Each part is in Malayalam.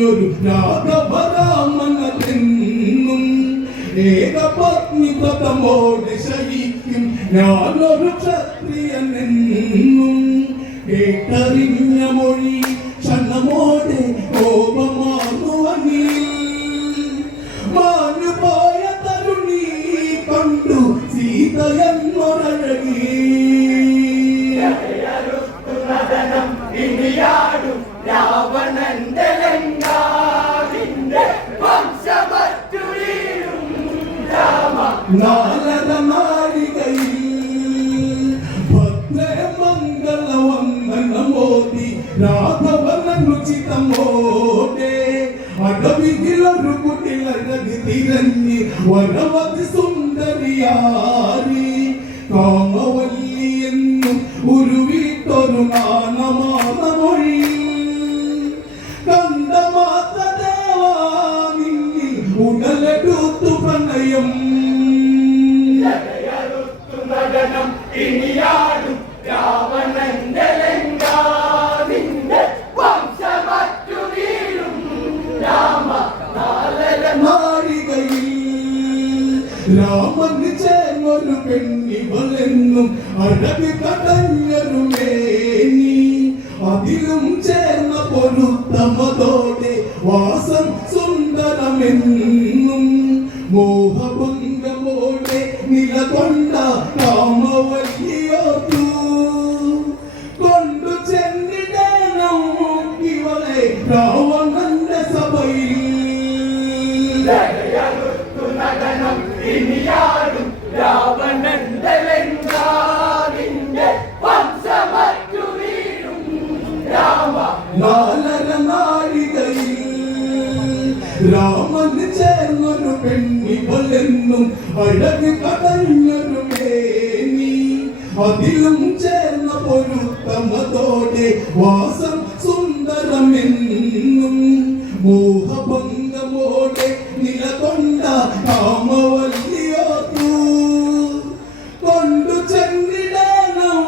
കടഞ്ഞൊരു രാഘവരാമനെന്നും ഏകപത്നി വ്രതമോടെ ശയിക്കും ഞാനൊരു ക്ഷത്രിയനെന്നും കേട്ടറിഞ്ഞ മൊഴി ക്ഷണമോടെ കോപമാകുവനിൽ മാഞ്ഞുപോയ തരുണി കണ്ടു സീതയെന്നൊരഴകി ഇനിയാടും രാവണന്റെ ലങ്കാവിന്റെ വംശമറ്റു വീഴും രാമ നാലര നാഴികയിൽ ഭദ്രമംഗളവന്ദനമോദി രാഘവനുചിതമോടെ അടവിലൊരു കുട്ടിലഴകി തിരഞ്ഞ് വനവതി സുന്ദരിയാരി കാമവല്ലി എന്നും ഉരുവിട്ടൊരു നാണമാണമൊഴി കണ്ട മാതദേവാ നിന്നിൽ ഉടലെടുത്തു പ്രണയം നടനം ഇനിയാടും രാവണന്റെ ലങ്കാവിന്റെ വംശമറ്റു വീഴും രാമ നാലര നാഴികയിൽ രാമന് ചേർന്നൊരു പെണ്ണിവളെന്നും അഴക് കടഞ്ഞൊരു മേനി അതിലും ചേർന്ന പൊരുത്തമതോടെ വാസം സുന്ദരമെന്നും മോഹഭംഗമോടെ നിലകൊണ്ട കാമവല്ലിയോർത്തു കൊണ്ടു ചെന്നിടണം ഇവളെ രാവണന്റെ സഭയിൽ നടനം ഇനിയാടും രാവണന്റെ ലങ്കാവിന്റെ വംശമറ്റു വീഴും രാമ നാലര നാഴികയിൽ രാമന് ചേർന്നൊരു പെണ്ണിവളെന്നും അഴക് കടഞ്ഞൊരു മേനി അതിലും ചേർന്ന പൊരുത്തമതോടെ വാസം സുന്ദരമെന്നും മോഹഭംഗമോടെ നിലകൊണ്ട കാമവല്ലിയോർത്തു കൊണ്ടു ചെന്നിടണം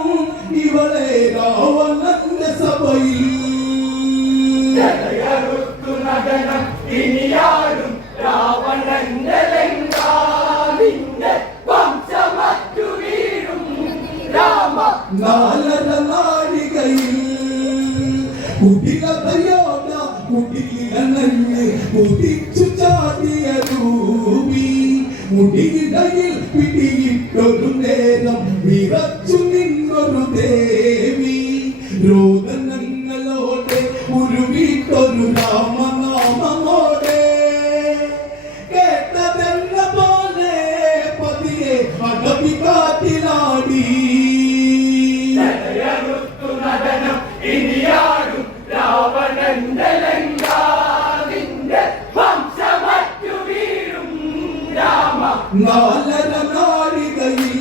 ഇവളെ രാവണന്റെ സഭയിൽ നടനം ഇനിയാടും രാവണന്റെ ലങ്കാവിന്റെ വംശമറ്റു വീഴും രാമ നാലര നാഴികയിൽ കുടിലതയോട കുടിലിനഞ്ഞ് കുതിച്ചു ചാടിയ രൂപി മുടിയിടയിൽ പിടിയിട്ടൊരു നേരം വിറച്ചു നിന്നൊരു ദേവി രോദനങ്ങളോടെ ഉരുവിട്ടൊരു രാമനാമമോടെ കേട്ടതെന്ന പോലെ പതിയെ അടവി കാറ്റിലാടി നടനം ഇനിയാടും രാവണന്റെ ലങ്കാവിന്റെ വംശമറ്റു വീഴും രാമ നാലര നാഴികയിൽ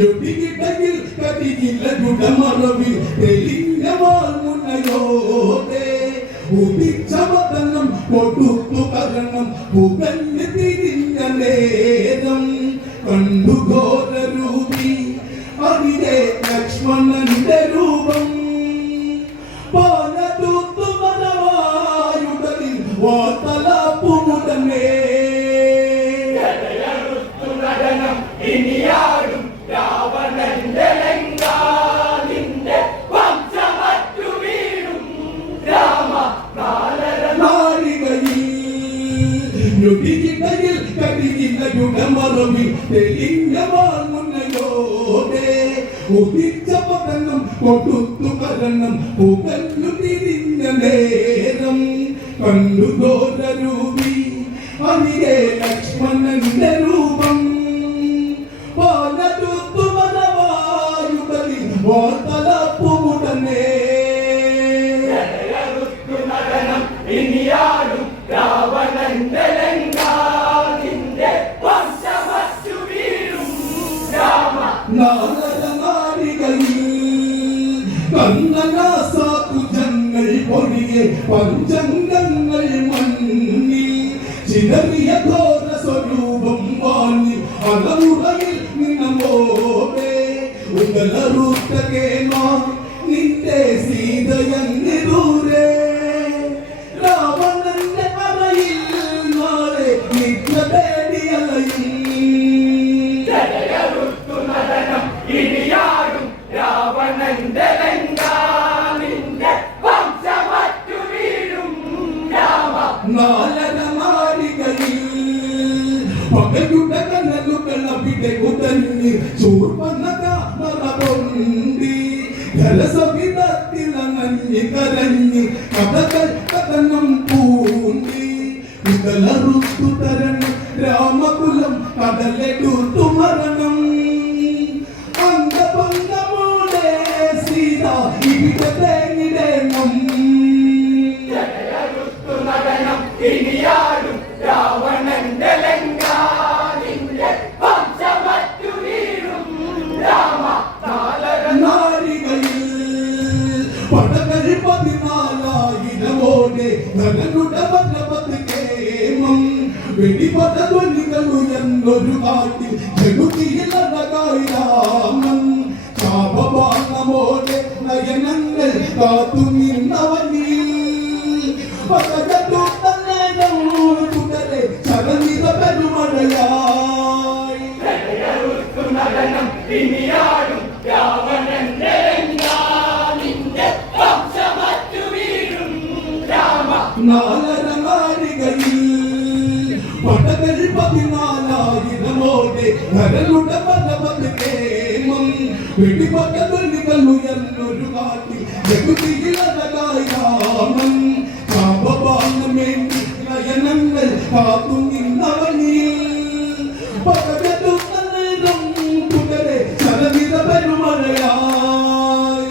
യൊടിയിടയിൽ കരികിലരുടമറവിൽ തെളിഞ്ഞവാൾ മുന്നയോടെ ഉദിച്ചവതനം കൊടുത്തു കരണം പുകഞ്ഞ് തിരിഞ്ഞ നേരം കണ്ടു ഘോരരൂപി അവിടെ ലക്ഷ്മണന്റെ രൂപം പാലതൂത്തു വരവായുടലിൽ വാർത്തലാപ്പുമുടനേ നടനം ഇനിയാടും രാവണന്റെ ലങ്കാവിന്റെ വംശമറ്റു വീഴും രാമ നാലര നാഴികയിൽ ഞൊടിയിടയിൽ കരികിലരുടമറവിൽ തെളിഞ്ഞവാൾ മുന്നയോടെ ഉദിച്ച പതനം കൊടുത്തു കരണം പുകഞ്ഞു തിരിഞ്ഞ നേരം കണ്ടു ഘോരരൂപി അവിടെ ലക്ഷ്മണന്റെ രൂപം പാലതൂത്തു വരവായുടലിൽ വാർത്തലാപ്പുമുടനേ നടനം ഇനിയാടും രാവണന്റെ ലങ്കാവിന്റെ വംശമറ്റു വീഴും രാമ നാലര നാഴികയിൽ കണ്ണനാസാകുജങ്ങൾ പൊഴിയെ പഞ്ചംഗങ്ങൾ മണ്ണിൽ ചിതറിയ ഘോര സ്വരൂപം വാനിൽ അലമുറയിൽ നിന്നമോടെ ഉടലറുത്തകേമാ നിന്റെ സീതയങ്ങ് ദൂരെ നാലര നാഴികയിൽ പകയുടെ കനലുകൾ അവിടെ കുതഞ്ഞ് ചൂർപ്പന്നത മറപൊന്തി ജലസവിധത്തിലങ്ങഞ്ഞ് കരഞ്ഞ് കഥകൾ കഥനം പൂണ്ടി ഇതലറുത്തു തരണം രാമകുലം കടലെടുത്തു മരണം അംഗഭംഗമോടെ സീത ഇവിടെ തേങ്ങിടണം നടനം ഇനിയാടും രാവണന്റെ ലങ്ക നിന്റെ വംശമറ്റു വീഴും രാമ നാരികയിൽ പടകൾ 14,000 ധനനുടെ വല്ലഭത്ത് കേമം വെടിപട ധ്വനികൾ ഉയർന്നൊരു കാട്ടിൽ ജഗുതിയിലഴകായി രാമൻ ശാപബാണമോടെ നയനങ്ങൾ കാത്തു നിന്നവനിൽ തുടരെ ചരനിത പെരുമഴയായി നടനം ഇനിയാടും രാവണന്റെ ലങ്ക നിന്റെ വംശമറ്റു വീഴും രാമ നാലര നാഴികയിൽ പടകൾ 14,000 ധരലുടെ പരമത് കേമം വെടിപട ധ്വനികൾ ഉയർന്നൊരു കാട്ടിൽ ജഗുതിയിലഴകായി രാമൻ ശാപബാണമേന്തി നയനങ്ങൾ കാത്തു നിന്നവനിൽ പകടുത്തരം തുടരെ ചരനിത പെരുമഴയായി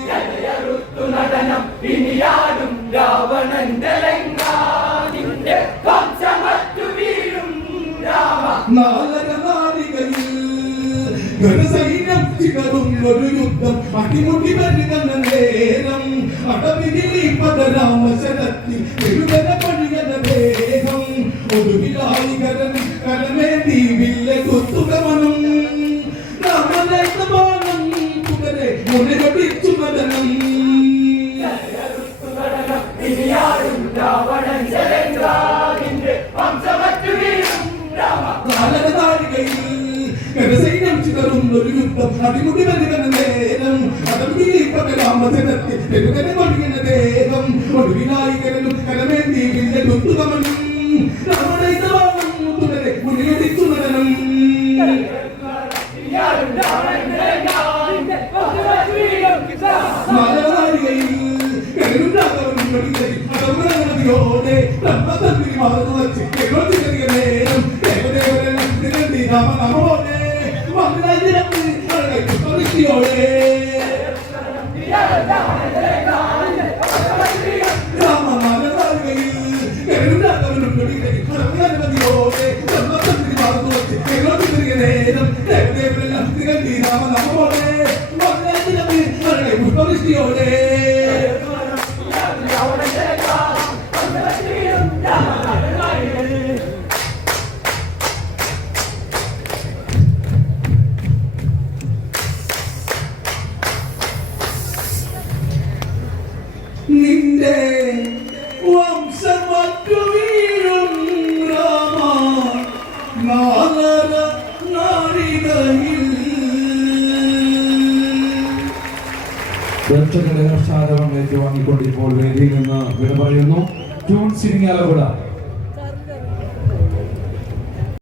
നടനം ഇനിയാടും രാവണന്റെ ലങ്ക നിന്റെ വംശമറ്റു വീഴും രാമ നാലര നാഴികയിൽ ഘനസൈന്യം ചിതറുന്നൊരു യുദ്ധം അടിമുടി വരുന്ന നേരം അടവിൽ പദരാമശരത്തിൽ എഴുതര പണിയന വേഗം ഒടുവിലായി കരമേന്തി വില്ലെടുത്തുഗമനം രാമനേതബാണം തുടരെ മുനയൊടിച്ചു മദനം ഇനിയാടും രാവണന്റെ ലങ്ക നിന്റെ വംശമറ്റു വീഴും രാമ നാലര നാഴികയിൽ ഘനസൈന്യം ചിതറുന്നൊരു യുദ്ധം അടിമുടി വരുന്ന നേരം അടവിൽ പദരാമശരത്തിൽ എഴുതര പണിയന വേഗം ഒടുവിലായി കരമേന്തി വില്ലെടുത്തുഗമനം രാമനേതബാണം തുടരെ മുനയൊടിച്ചു മദനം ഇനിയാടും രാവണന്റെ ലങ്ക നിന്റെ വംശമറ്റു വീഴും രാമ മലനാരികയിൽ ോടെ ബ്രഹ്മതന്ത്രി മാറുന്നു വച്ച് ചെറിയ നേരം ദേവദേവരെല്ലാം തിരണ്ടി രാമനാമോടെ വന്നിയോടെ രാമനാരികയിൽ ോടെ ബ്രഹ്മതന്ത്രി മാറുന്നു വച്ച് ചെറിയ നേരം ദേവദേവരെല്ലാം തിരണ്ടി രാമനാമോടെ വന്നിയോടെ നിന്റെ വംശമറ്റു വീഴും രാമ നാലര നാഴികയിൽ ദർശകരുടെ ഹർഷാരവം ഏറ്റുവാങ്ങിക്കൊണ്ട് ഇപ്പോൾ വേദിയിൽ നിന്ന് വിട പറയുന്നു. ട്യൂൺ സിരിങ്ങാലക്കുട.